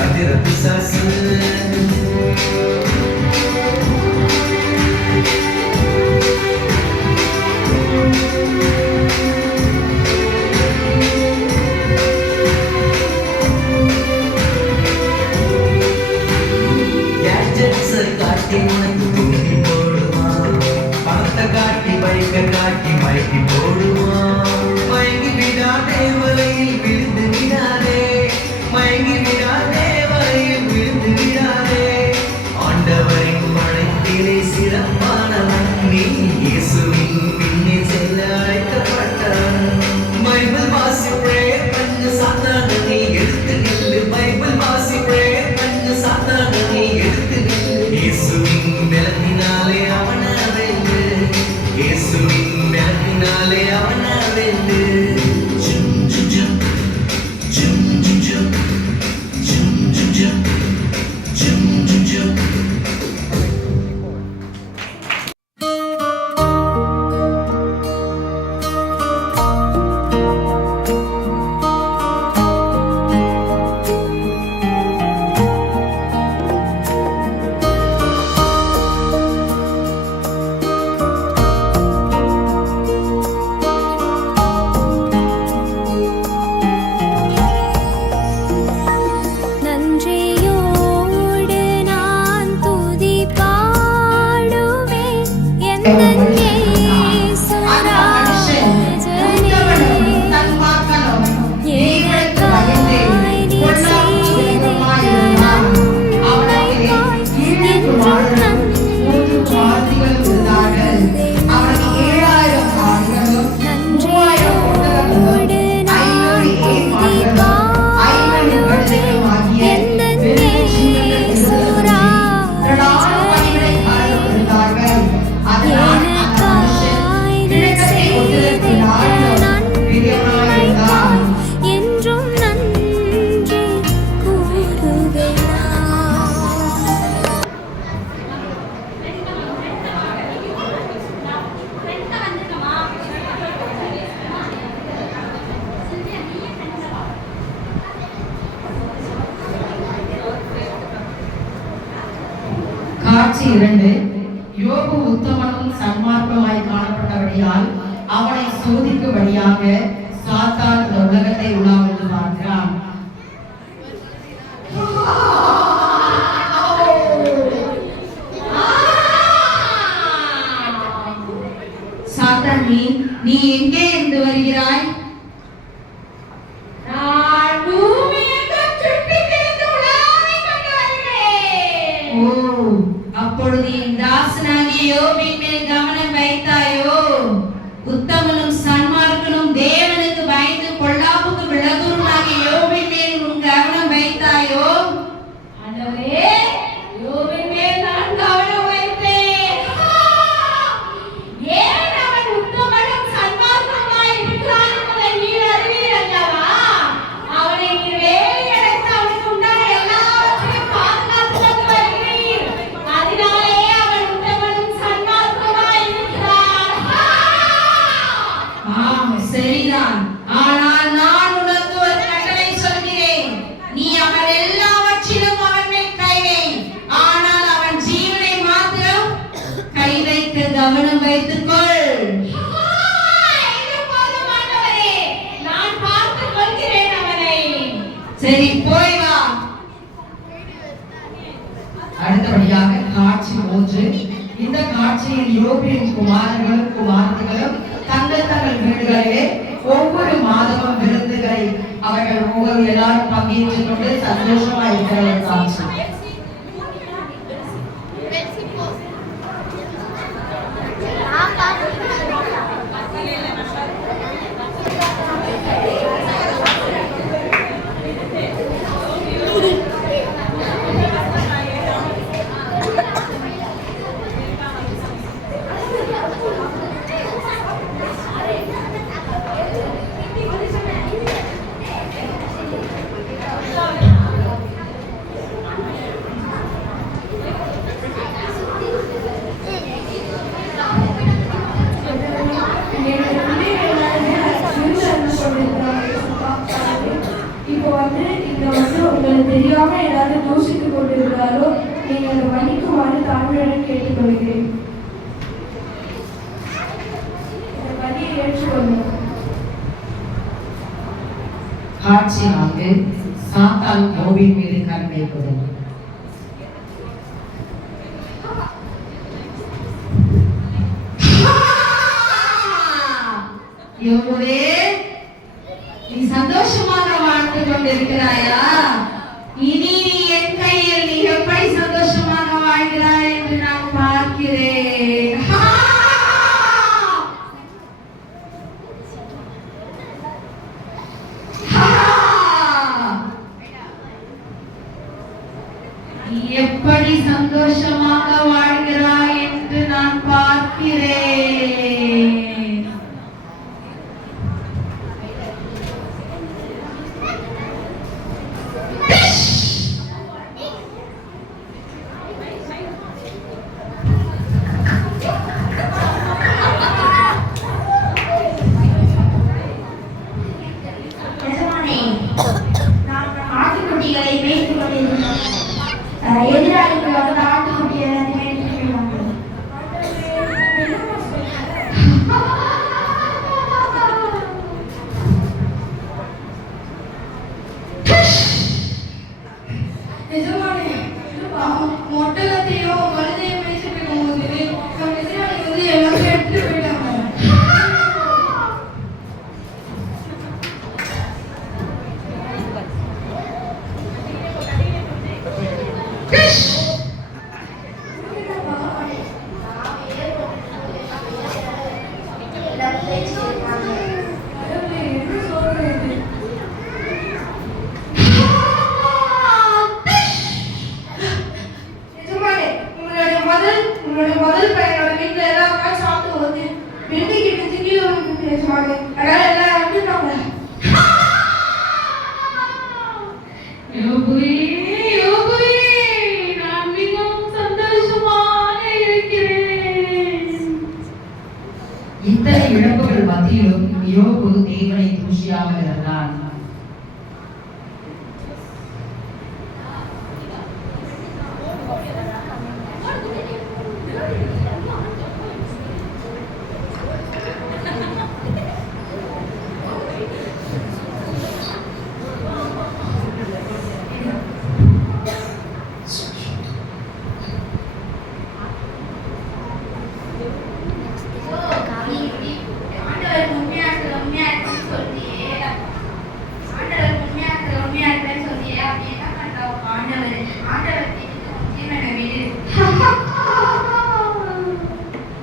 கதிர பிசாசு காட்டி உனக்கு தூக்கி போடுவான், பணத்தை காட்டி பைக்க காட்டி மயக்கி போடுவான். மயங்கி விடாதே வலையில் விழுந்து விடாதே, மயங்கி விடாதே வலையில் விழுந்து விடாதே. ஆண்டவரின் மழைத்திலே சிறப்பானவன் நீ, இயேசுவின் பின்னே செல்ல அழைக்கப்பட்டவன். பைபிள் வாசி பிரேயர் பண்ணு சாத்தான நீ எடுத்து நில்லு, பைபிள் வாசி பிரேயர் பண்ணு சாத்தான நீ எடுத்து நில்லு. இயேசுவின் பலத்தினாலே அவன வெல்லு, இயேசுவின் பலத்தினாலே அவன வெல்லு. ஜும் ஜும் ஜும் ஜும் ஜும் ஜும் ஜும் ஜும் ஜும் ஜும் ஜும் ஜும். காட்சி 2. யோபு உத்தமனும் சன்மார்க்கமாய் காணப்பட்டபடியால் அவனை சோதிக்கும்படியாக சாத்தான் இந்த உலகத்தை உலாவிட்டு பார்க்கிறான். சாத்தான், நீ எங்கே இருந்து வருகிறாய்? அப்பொழுது என் தாசனாகிய யோபின் மேல் கவனம் வைத்தாயோ? உத்தமனும் சன்மார்க்கனும் தேவனுக்கு பயந்து பொல்லாப்புக்கு விலகுவனாகிய யோபின் மேல் உன் கவனம் வைத்தாயோ? ஆண்டவரே, யோபின் மேல் நான் கவனம் வைத்தேன். ஏன் அவன் உத்தமனும் சன்மார்க்கனுமாய் இருக்கிறான் என்பதை நீர் அறிவீர் அல்லவா? அவனை நீர் வேலை அடைத்து அவனுக்கு உண்டான எல்லாவற்றையும் பாதுகாத்து வருகிறீர். அதனாலே அவன் உத்தமனும் சன்மார்க்கனுமாய் இருக்கிறான். ஆம், சரிதான். ஆனால் நான் உனக்கு ஒரு கட்டளை சொல்கிறேன். நீ அவன் எல்லாவற்றிலும் அவன் மேல் கை வை. ஆனால் அவன் ஜீவனை மாத்திரம் கை வைக்க கவனம் வைத்துக்கொள். நான் பார்த்துக் கொள்கிறேன் அவனை. சரி, போய் வா. அடுத்தபடியாக காட்சி 3. இந்த காட்சியில் யோபின் குமாரர்களும் குமாரத்திகளும் தங்கள் வீடுகளிலே ஒவ்வொரு மாதமும் விருந்துகளை அவர்கள் ஒவ்வொரு எல்லாரும் பங்கேற்றுக் கொண்டு சந்தோஷமாக இருக்கிற காட்சி. காட்சி 4 சாத்தான் யோபின் மீது கண் வைப்பது. யோபுவே, நீ சந்தோஷமாக வாழ்ந்து கொண்டிருக்கிறாயா? இனி நீ என் கையில் நீ எப்படி சந்தோஷமாக வாழ்கிறாய் என்று நான் பார்க்கிறேன். நீ எப்படி சந்தோஷமாக வாழ்கிறாய் என்று நான் பார்க்கிறேன். ஆட்டுக்குட்டிகளை மேய்த்து கொண்டிருந்தோம். எதிராளிகள் வந்து ஆட்டுக்குட்டியை மேய்த்து போயிடுவாங்க. நிஜமானே மொட்டகத்தையும் கழுதையும் மேய்ச்சிட்டு இருக்கும்போது நம்ம எதிராளி வந்து எல்லாமே எடுத்துட்டு போயிட்டாங்க. உங்களுடைய முதல் பையனோட வீட்டுல எல்லாம் சாப்பிட்டு வந்து வெண்டிக்கிட்டு திங்கில பேசுவாங்க. அதனால எல்லாம் வந்துட்டாங்க. யோபுவே, யோபுவே, நான் மிகவும் சந்தோஷமாக இருக்கிறேன். இத்தனை இழப்புகள் மத்தியிலும் யோபு தேவனை தூஷியாமல் இருந்தான்.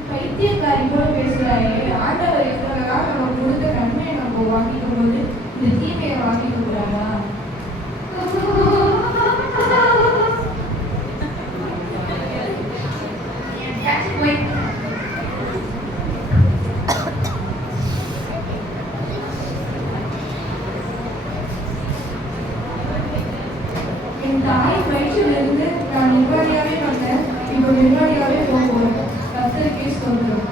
பைத்தியக்காரி போல பேசுறாரு. ஆண்டவர் இவ்வளவுதான் நம்ம கொடுத்த நன்மையை நம்ம வாங்கிக்கும் போது இந்த தீமையை வாங்கிக்க கூடாதா? என் தாய் வயிற்றிலிருந்து நான் நிர்வாணியாவே வந்தேன். இப்போ நிர்வாணியாவே போகிறேன். கர்த்தருக்கே ஸ்தோத்திரம்.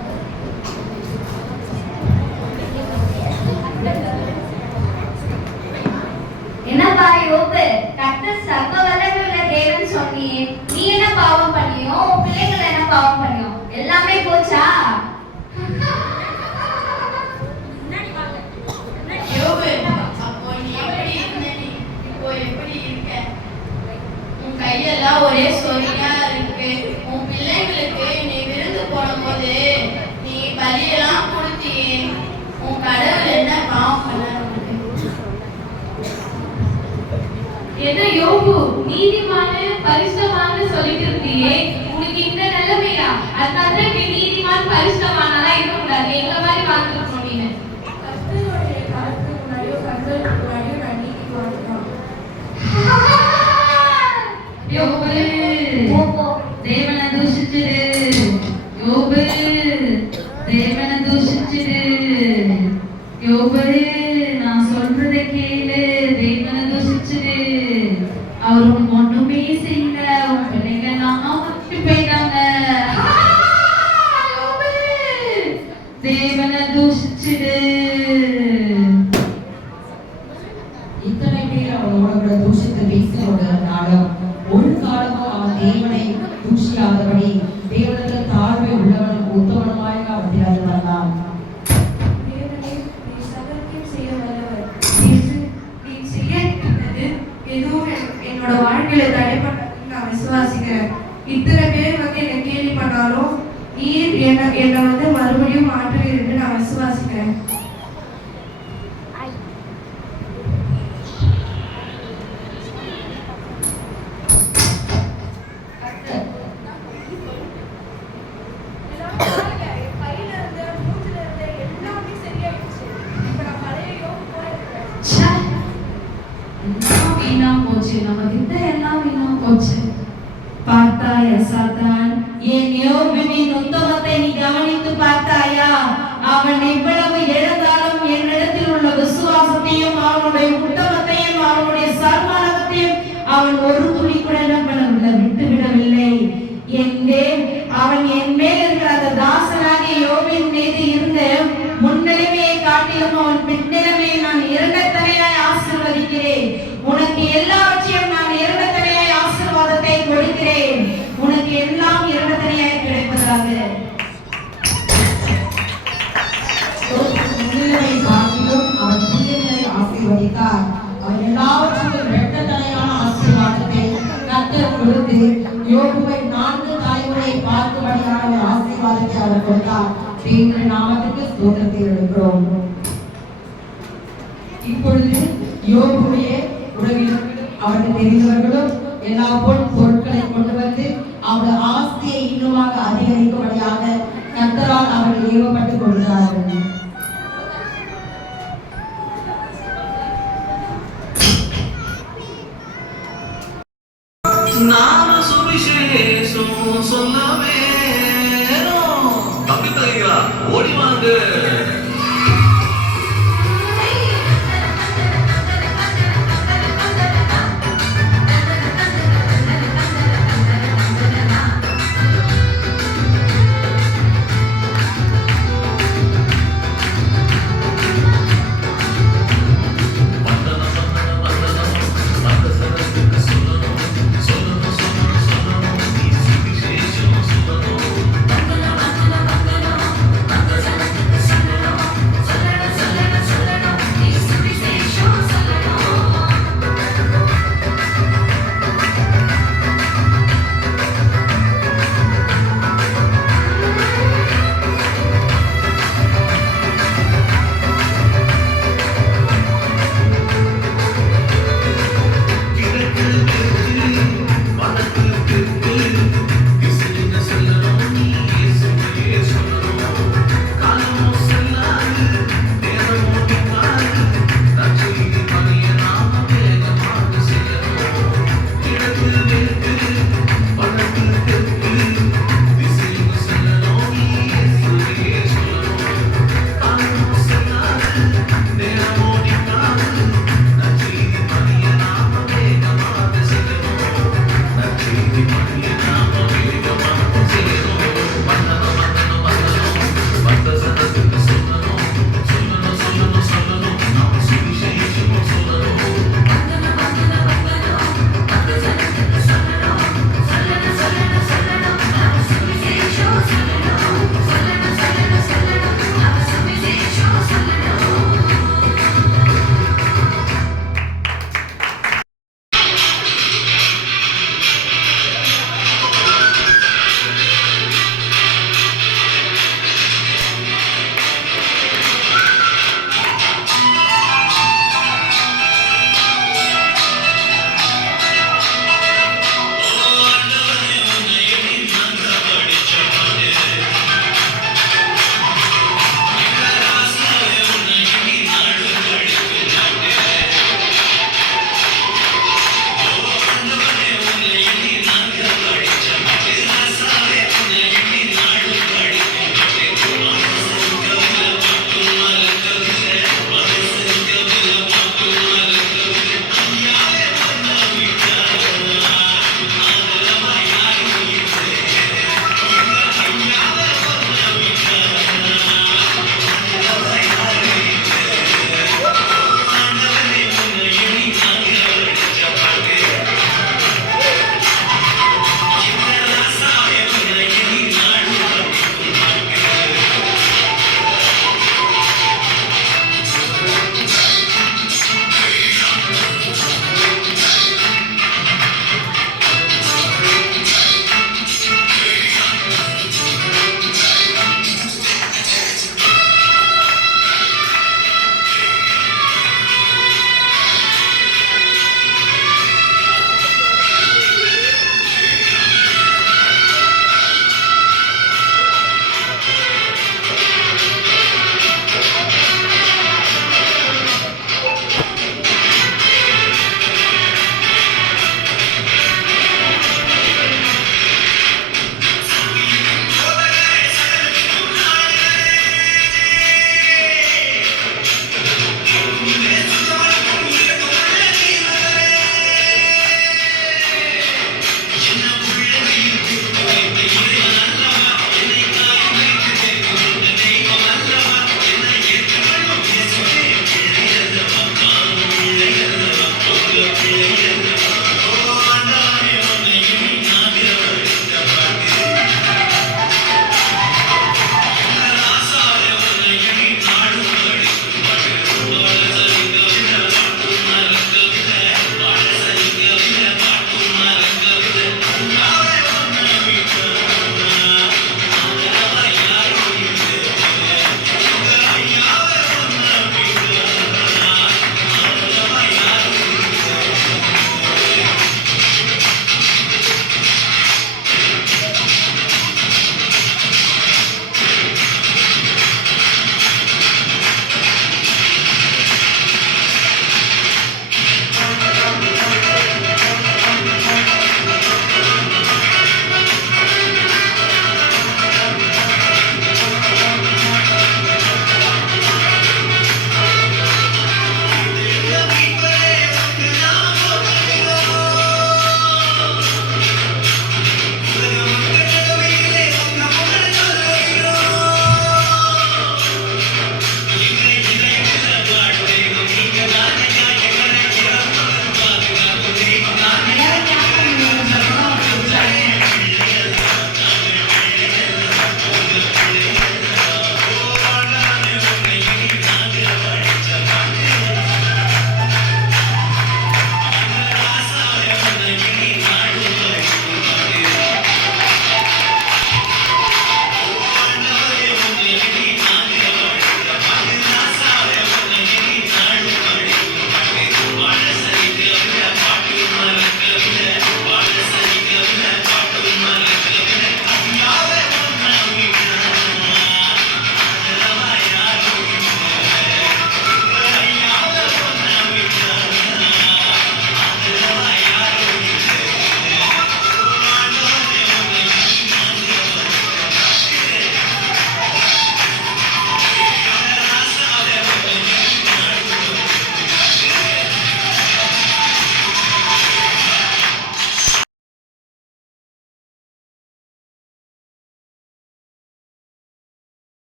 என்னப்பா யோபு, கர்த்தர் சர்வ வல்லமையுள்ள தேவன் சொன்னியே, நீ என்ன பாவம் பண்ணியோ, உன் பிள்ளைகள் என்ன பாவம் பண்ணியோ, எல்லாமே போச்சா? யோபு, அப்போ நீ எப்படி இருந்த? நீ இப்போ எப்படி இருக்க? உன் கையெல்லாம் ஒரே சொரியா இருக்கு. உன் பிள்ளைங்களுக்கு நீ விருந்து போடும்போது நீ பலியெல்லாம் கொடுத்தியே. உன் கடவுள் என்ன பாவம் பண்ணாரு? என்ன யோபு, நீதிமான பரிசுத்தமான சொல்லிட்டு இருக்கியே, உனக்கு இந்த நிலைமையா? அதனால நீ நீதிமான் பரிசுத்தமானதா இருக்க கூடாது, எங்க மாதிரி வாழ்ந்துருக்கணும் நீங்க. கர்த்தருடைய காலத்துக்கு முன்னாடியோ கர்த்தருக்கு முன்னாடியோ நான் நீதி வாழ்ந்தான். யோபு, தேவனை தூஷிச்சிடு. யோபு, தேவனை தூஷிச்சிடு. யோபு, நான் சொல்றதை கேளு, தேவனை தூஷிச்சிடு. அவர் உனக்கு ஒண்ணுமே செய்யல, உன் பிள்ளைங்க எல்லாம் பண்ணாலும் நீர் என்னை வந்து மறுபடியும் மாற்றுவீர் என்று நான் விசுவாசிக்கிறேன். எல்லாம் வீணா போச்சு, நம்ம கிட்ட எல்லாம் வீணா போச்சு. பார்த்தாயா சாத்தான், என் யோபுவின் உத்தமத்தை நீ கவனித்து பார்த்தாயா? அவன் இவ்வளவு இழந்தாலும் என்னிடத்தில் உள்ள விசுவாசத்தையும் அவனுடைய உத்தமத்தையும் அவனுடைய சன்மானத்தையும் அவன் ஒரு துளி கூட என்ன பண்ணவில்லை, விட்டு விடவில்லை. அவன் என் மேல் இருக்கிற அந்த தாசனாகிய யோபின் மீது இருந்த முன்னிலைமையை காட்டிலும் அவன் பின்னிலைமையை நான் இரண்டத்தனையாய் ஆசீர்வதிக்கிறேன். உனக்கு எல்லாவற்றையும் நான் இரண்டத்தனையாய் ஆசீர்வாதத்தை கொடுக்கிறேன். உனக்கு எல்லாம் இரண்டத்தனையாய் கிடைப்பதாக. முன்னிலைமை காட்டிலும் அவன் பிள்ளைகளை ஆசீர்வதித்தார். அவன் எல்லாவற்றுக்கும் இரட்டத்தனையான ஆசீர்வாதத்தை கர்த்தர் கொடுத்து யோபுவை 4 தலைமுறை பார்க்கும்படியான ஒரு ஆசீர்வாதத்தை அவர் கொடுத்தார். தேவனுடைய நாமத்துக்கு ஸ்தோத்திரத்தை எடுக்கிறோம். இப்பொழுது யோபுடைய உறவினர்களும் அவருக்கு தெரிந்தவர்களும் எல்லா பொருட்களை கொண்டு வந்து அவர் ஆஸ்தியை இன்னுமாக அதிகரிக்கும்படியாக கர்த்தரால் அவர்கள் ஏவப்பட்டுக் கொள்கிறார்கள். நாம சுவிசேஷம் சொல்ல வேணும். தம்பி தங்கைகளா ஓடி வாங்க. Thank you.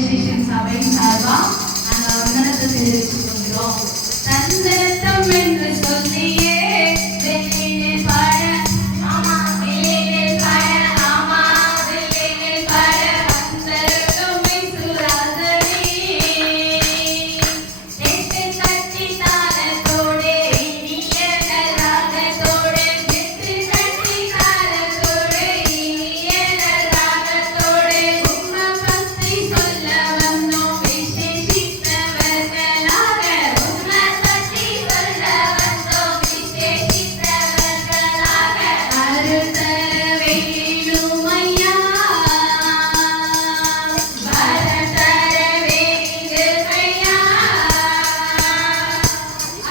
அப்ரிசியேஷன் சபையின் சார்பா நாங்கள் வந்தனத்தை தெரிவித்துக் கொள்கிறோம். தந்தனத்தம் என்று சொல்லியே வெள்ளினில் பாட ஆமா வெள்ளினில் பாட ஆமா வெள்ளினில் பாட வந்தருளும் சுராதனே நெட்டு தட்டி தாளத்தோடு இனிய ராகத்தோடு நெட்டு தட்டி தாளத்தோடு இனிய ராகத்தோடு உம்மை பற்றி சொல்ல வந்தோம் விசேஷித்தவர்களாக உம்மை பற்றி சொல்ல வந்தோம் விசேஷித்தவர்களாக அருள் தர வேணும் ஐயா வரம் தர வேணும் ஐயா.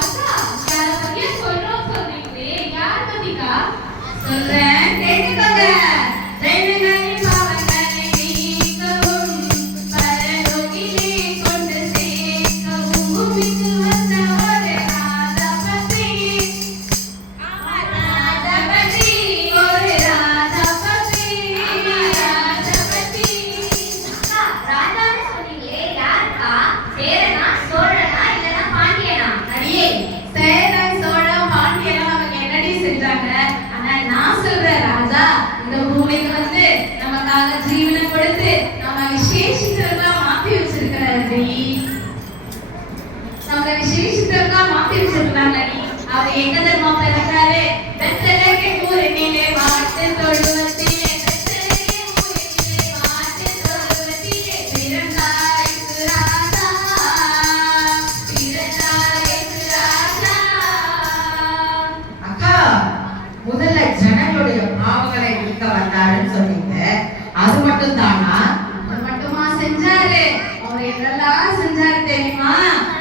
அக்கா யார பத்தியா சொல்றோம் சொல்றீங்களே, யார் பத்திக்கா? சொல்றேன் கேட்டுக்கோங்க. ஜெயலலிதாவின் பாவங்களை நீக்கவும் பரலோகிலே கொண்டு சேர்க்கவும் பூமிக்கு வந்த ஒரு ராஜபதி. ஆமா ராஜபதி, ஒரு ராஜபதி. ஆமா ராஜபதி. அக்கா, ராஜான்னு சொன்னீங்களே, யாருக்கா? சேரனா, சோழனா, இல்லைன்னா பாண்டியனா? அடியே சேரன் சோழன் பாண்டியெல்லாம் நமக்கு என்னடி செஞ்சாங்க? ஆனா நான் சொல்றேன் ராஜா, இந்த பூமிக்கு வந்து நமக்காக ஜீவனை கொடுத்து நம்ம விசேஷித்தவர்களா மாத்தி வச்சிருக்கிறாரு. நம்மள விசேஷித்தவர்களா மாத்தி வச்சிருக்கிறாங்கடி. அவர் எங்க தெரியுமா பிறந்தாரு? பெத்லகேம் ஊரினிலே வாட்டு தொழுவத்திலே பெத்லகேம் ஊரினிலே வாட்டு தொழுவத்திலே பிறந்தார் இயேசு ராஜா. பிறந்தார் இயேசு ராஜா. அக்கா, முதல்ல ஜனங்களுடைய பாவங்களை நீக்க வந்தாருன்னு சொன்னீங்க, அது மட்டும் தானா? அது மட்டுமா செஞ்சாரு? அவர் என்னெல்லாம் செஞ்சாரு தெரியுமா?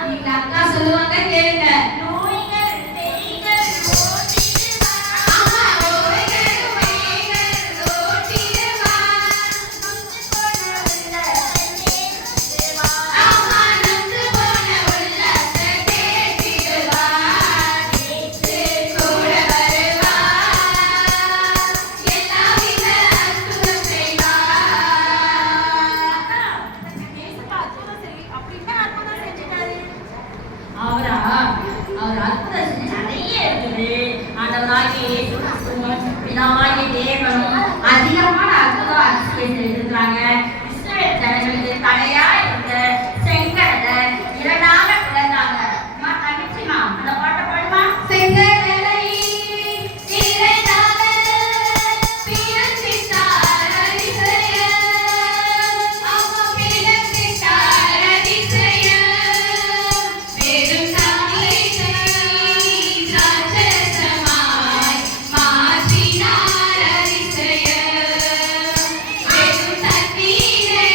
நீங்க அக்கா சொல்லுவாங்க கேளுங்க. நோய்கள், பேய்கள் ஓட்டிடுவார். ஆமா, நோய்கள், பேய்கள் ஓட்டிடுவார். ஆமா, நொந்து போன உள்ளத்தை தேற்றிடுவார். இயேசு கூட வருவார். எல்லாவித அற்புதம் செய்வார். அவர் அற்புதம் செஞ்சு நிறைய இருக்குது. ஆண்டவராகிய இயேசு கிறிஸ்துவும் பிதாவாகிய தேவனும் அதிகமான அற்புதம் அதிசயம் செய்திருக்கிறாங்க. இஸ்ரவேல் ஜனங்களுக்கு தடையா இருந்த செங்கடலை இரண்டாக பிளந்தாங்க. அம்மா, தங்கச்சிம்மா, அந்த பாட்டை பாடுமா? செங்கடலை இரண்டாக பிளந்திட்டார் அதிசயம். அம்மா பிளந்திட்டார் அதிசயம். பெரும் தண்ணீரை ராட்சசமாய் மாற்றினார் அதிசயம். பெரும் தண்ணீரை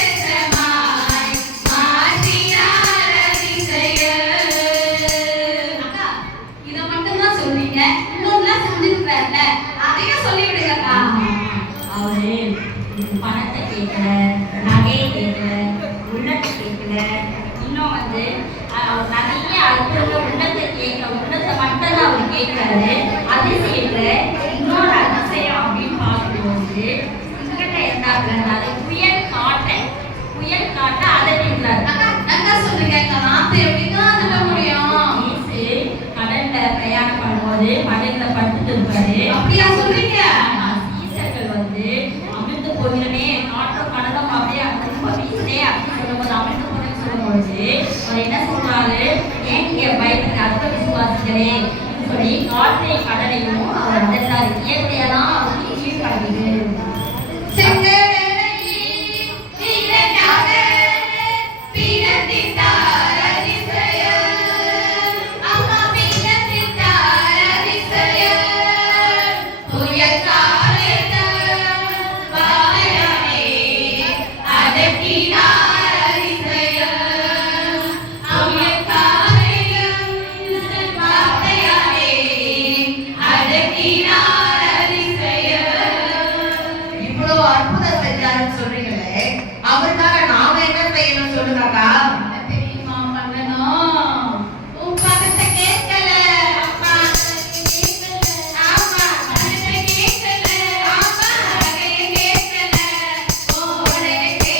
ராட்சசமாய் மாற்றினார் அதிசயம். அக்கா, இதை மட்டும்தான் சொல்றீங்க, இன்னொன்னுலாம் செஞ்சிருக்கிறார்ல, அதையும் சொல்லிவிடுங்கக்கா. அவரு பணத்தை கேட்கல, நகையை கேட்கல, உள்ளத்தை கேட்கல. இன்னும் வந்து அவர் நிறைய அற்புதங்கள் உள்ளத்தை கேட்கல, உள்ளத்தை மட்டும் தான் அவர் கேட்கிறாரு. அதிசயத்துல இன்னொரு அதிசயம் அப்படின்னு பார்க்கும்போது இங்கிட்ட இருந்தாங்க புயல் காட்ட அதை நின்றாரு. அக்கா சொல்லுங்க, அக்கா வார்த்தை எப்படிக்கா சொல்ல முடியும்? இயேசு கடல்ல பிரயாணம் பண்ணும்போது படகுல படுத்துட்டு இருப்பாரு. அப்படியா சொல்றீங்க? சீசர்கள் வந்து அமிழ்ந்து போகிறனே, காற்றும் கடலும் அப்படியே ரொம்ப வீசுதே அப்படின்னு சொல்லும்போது அமிழ்ந்து போகிறேன்னு சொல்லும்போது அவர் என்ன சொல்றாரு? ஏன் நீங்க பயப்பட அற்ப விசுவாசிகளே சொல்லி காற்றை கடலையும் அவர் அதற்காக இயற்கையெல்லாம் அவருக்கு கீழ்படுகிறது. செங்கடலை இரண்டாக பிளந்திட்டார் அதிசயம். அம்மா பிளந்திட்டார் அதிசயம். புயல் காலத்தில் வாயாலே அதட்டினார் அதிசயம். புயல் காலத்தில் வார்த்தையாலே அதட்டினார் அதிசயம். இவ்வளவு அற்புதம் செஞ்சாருன்னு சொல்றீங்களே, அவருக்காக நாம என்ன செய்யணும் சொல்லுங்கக்கா? என்ன தெரியுமா பண்ணணும்? உன் பக்கத்தை கேட்கல. அம்மா கேட்கல. ஆமா, பக்கத்தை கேட்கல. ஆமா, அதையும் கேட்கல. உன்னை கேட்கல.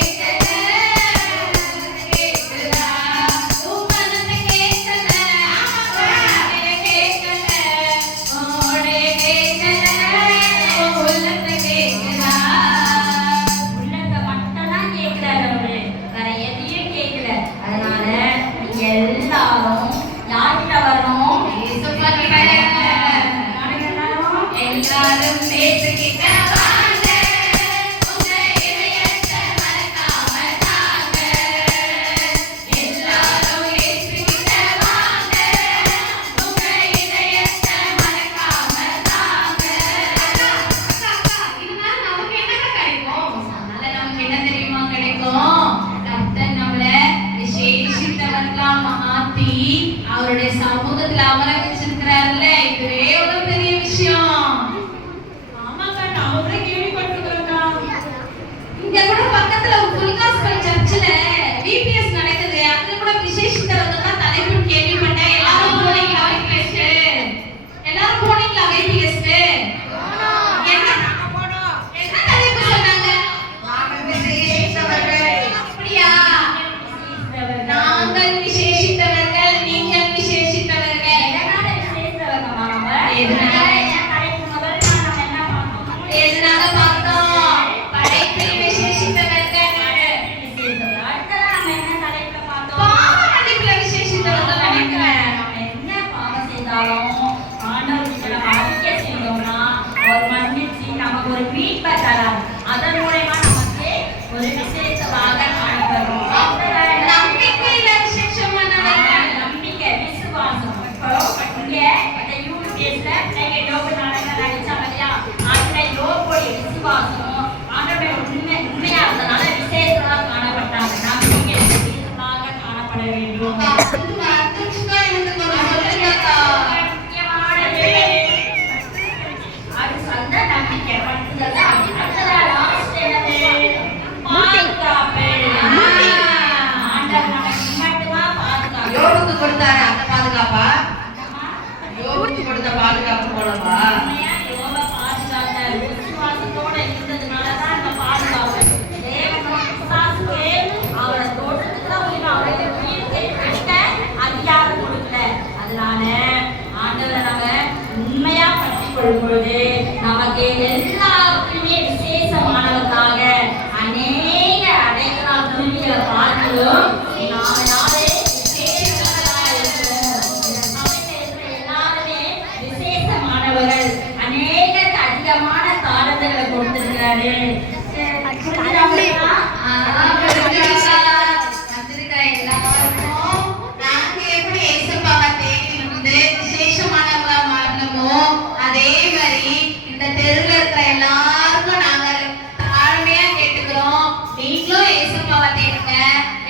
அனுபவத்தை தேடுங்க.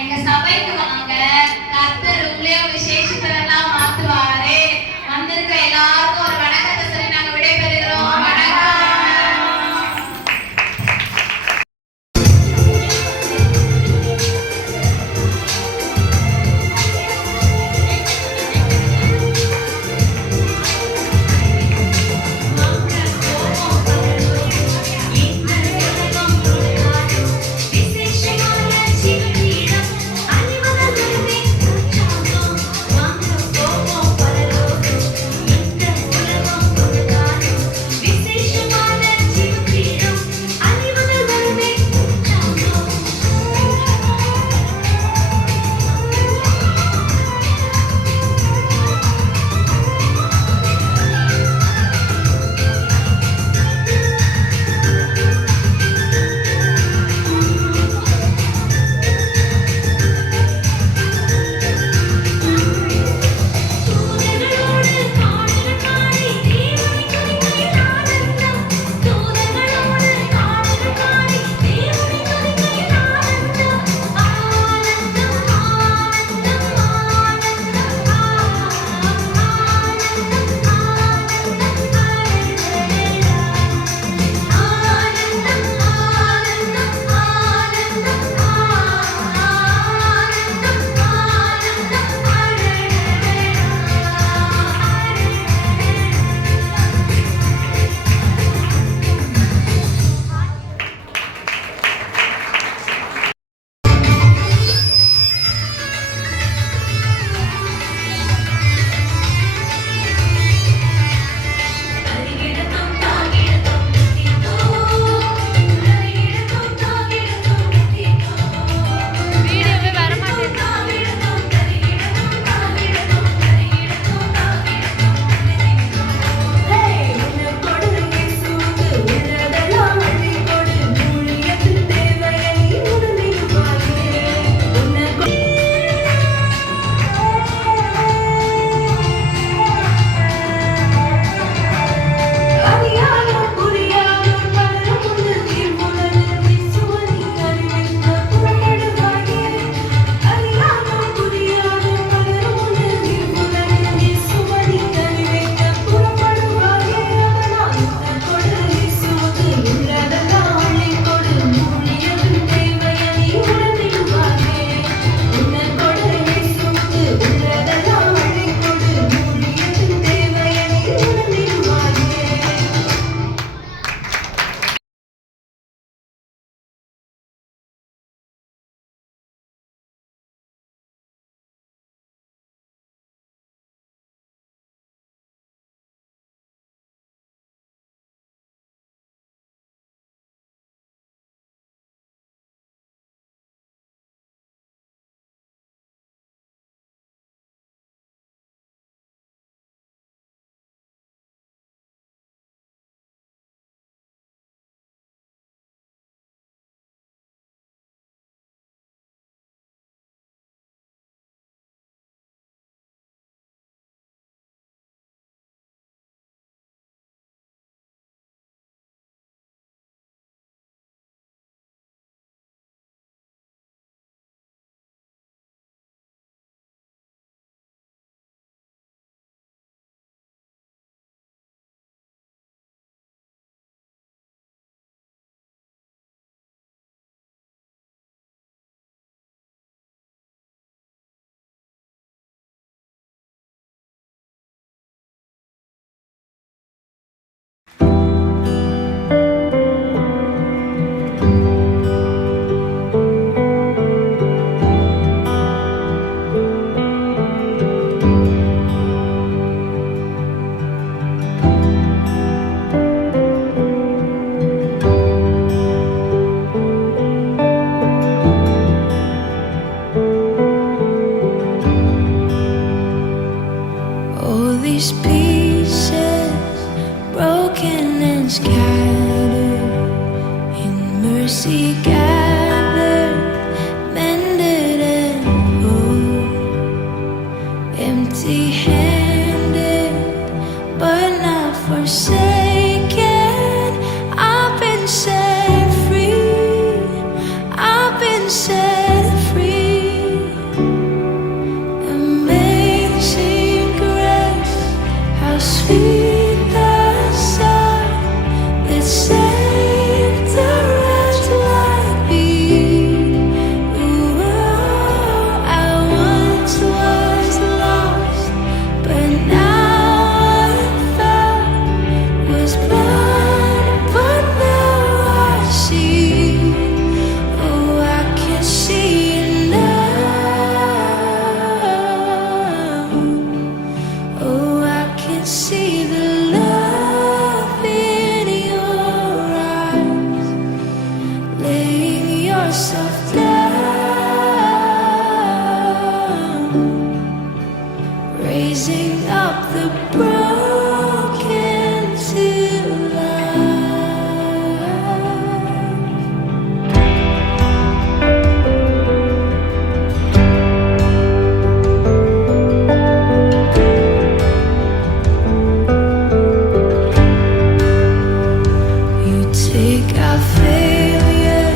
எங்க சபைக்கு வாங்க. கர்த்தர் உங்களையும் விசேஷத்தெல்லாம் மாத்துவாரு. வந்திருக்க எல்லாருக்கும் ஒரு வணக்கத்தை சொல்லி நாங்க விடைபெறுகிறோம். வணக்கம். விசேஷமான Jeevitham அழிவதல்ல our failure,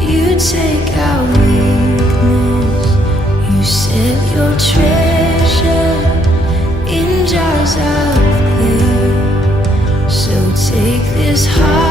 you take our weakness. You set your treasure in jars of clay. So take this heart